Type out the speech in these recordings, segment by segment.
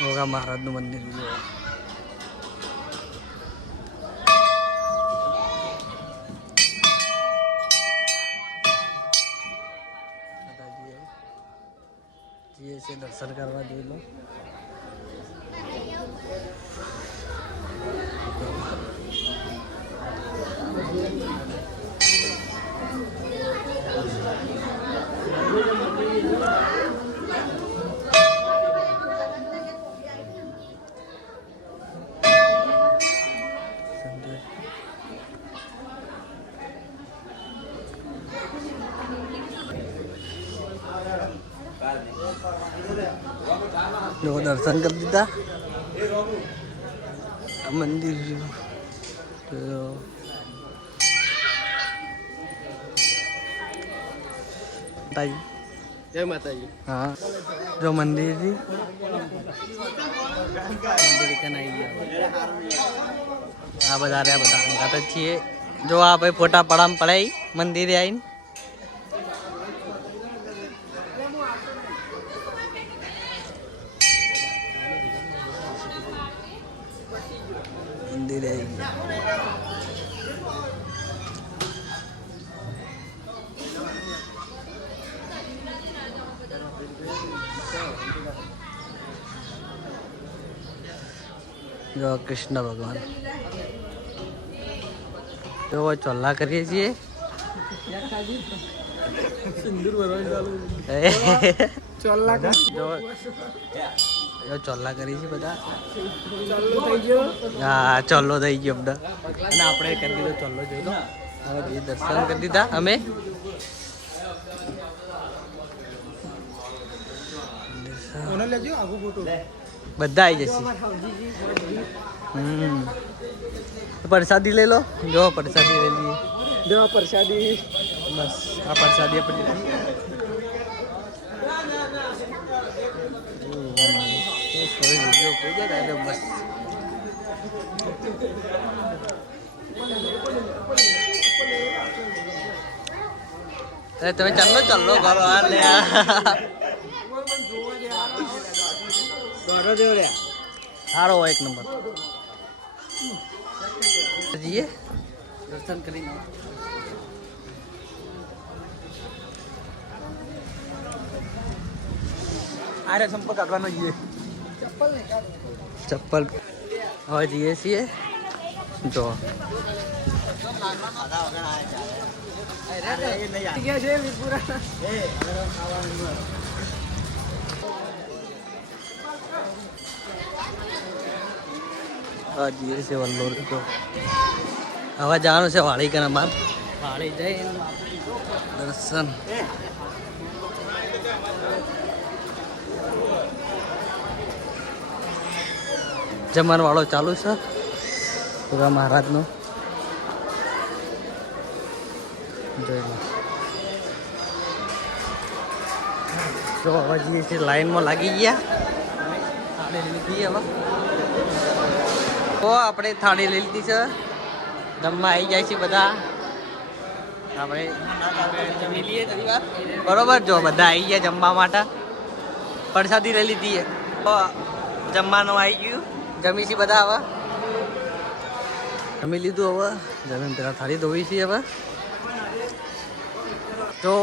ગોગા મહારાજનું મંદિર જો માતાજીએ જઈએ છીએ દર્શન કરવા જોઈ લો. જો દર્શન કરી દીધા મંદિર જય માતાજી હા જો મંદિર આ બધા રહ્યા બધા છીએ જો આ ભાઈ ફોટા પડામ પડાય મંદિરે આવીને મંદિરે આવી ગયા જો કૃષ્ણ ભગવાન. જો ચોલ્લા કરીએ છીએ. ચોલ્લા જો ચોલ્લા કરી છે બધા. ચાલુ થઈ ગયો? હા ચોલ્લો થઈ ગયો અમને અને આપણે કરી દીધો ચોલ્લો જોઈ લો. હવે દર્શન કરી દીધા. અમે? બધા આવી જશે. હમ. પ્રસાદી લઈ લો. જો પ્રસાદી લઈ લઈએ. જો પ્રસાદી. બસ આ પ્રસાદી આપણે વીડિયો થઈ જાય ને બસ અરે તમે ચાલો ચાલો કરો આ. લે. દેવ સારો એક નંબર. જઈએ. દર્શન કરીને આરે સંપર્ક આગળનો જઈએ. ચપ્પલ હવે જઈએ છીએ. જો. જઈએ છીએ વલ્લોર તો. હવે જવાનું છે વાળી કના બાર. વાળી જઈ. દર્શન. જમણ વાળો ચાલુ છે. પૂરા મહારાજનો. જો, હવે છે લાઈનમાં લાગી ગયા. આપણે લીધી હવે તો આપણે થાળી લઈ લીધી છે. જમવા આવી જાય છે બધા. આપણે બરોબર, જો, બધા આવી ગયા જમવા માટે. પ્રસાદી લઈ લીધી તો જમવાનું આવી ગયું. જમી છે બધા હવે. જમી લીધું હવે. જમીન પેલા થાળી ધોવી છે હવે. તો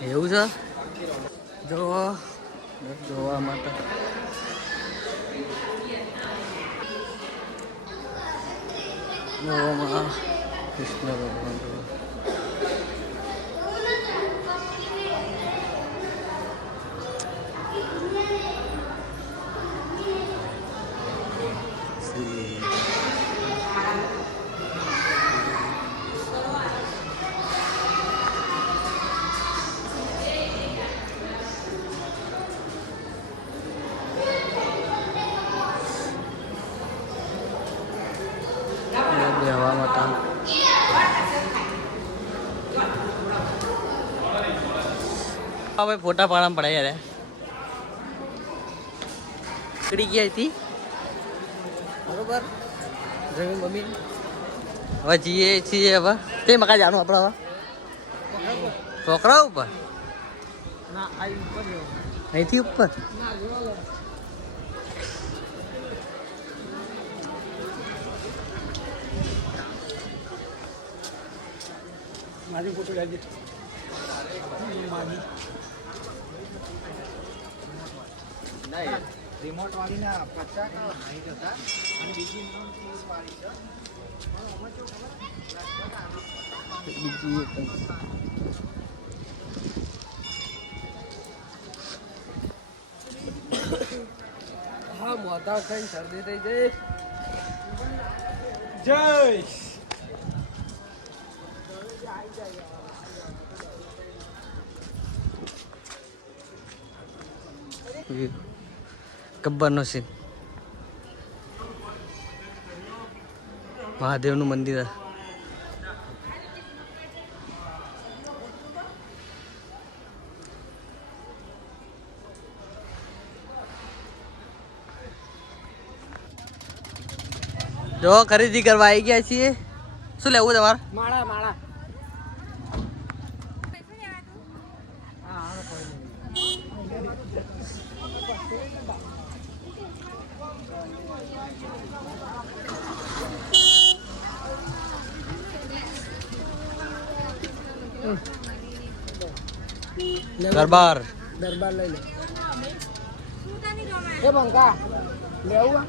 એવું છે? જોવા જોવા માટે. જોવામાં કૃષ્ણ ભગવાન હવે ફોટા પાડવા પડે યાર. નીકળી ગયા હતી બરોબર. જમી મમ્મી. હવે જઈએ છીએ હવે. તે મકા જાણું આપણે હવે. છોકરા ઉપર? ના આ ઉપર અહીંથી ઉપર? મારી ફોટો લેજે રિમોટ વાળી ના પચાસ નહીં જતા અને બીજી ત્રીસ વાળી છે. હા મોટા થઈ શરદી થઈ જઈ જય ગબ્બરનો સીન મહાદેવનું મંદિર જો ખરીદી કરવા આવી ગયા છીએ શું લેવું તમારે દરબાર દરબાર લઈ લે એ બંકા લેવું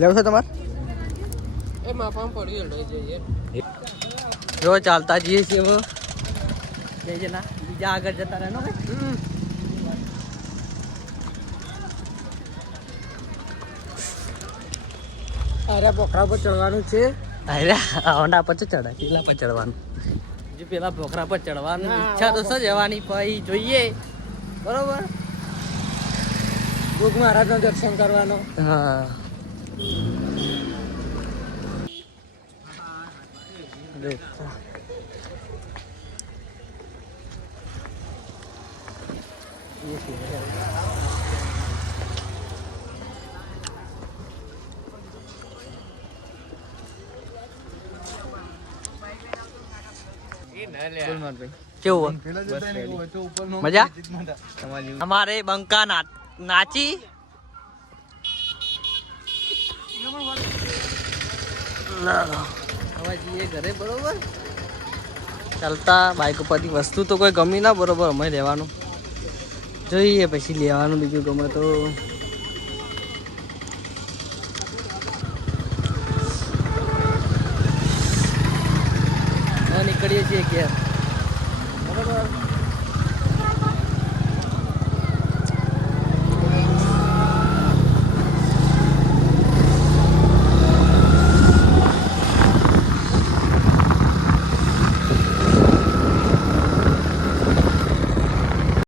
લેવું છે તમારે? એ માફામાં પડ્યું લઈ જઈએ. જો ચાલતા જઈએ છીએ હવે. બીજા આગળ જતા રહેનો અરે પોખરા પર ચડવાનું છે. અરે હોન્ડા પર ચડાય પેલા પર ચડવાનું. જે પેલા પોખરા પર ચડવાનું ઈચ્છા તો શું જવાની પછી જોઈએ. બરોબર? ભોગ મહારાજનું દર્શન કરવાનો. હા. કેવું મજા અમારે બંકા ના- નાચી હવે જઈએ ઘરે, બરોબર? ચાલતા બાઈક ઉપરથી વસ્તુ તો કોઈ ગમી ના, બરોબર, અમે લેવાનું જોઈએ પછી લેવાનું બીજું ગમે તો. નીકળીએ છીએ બરોબર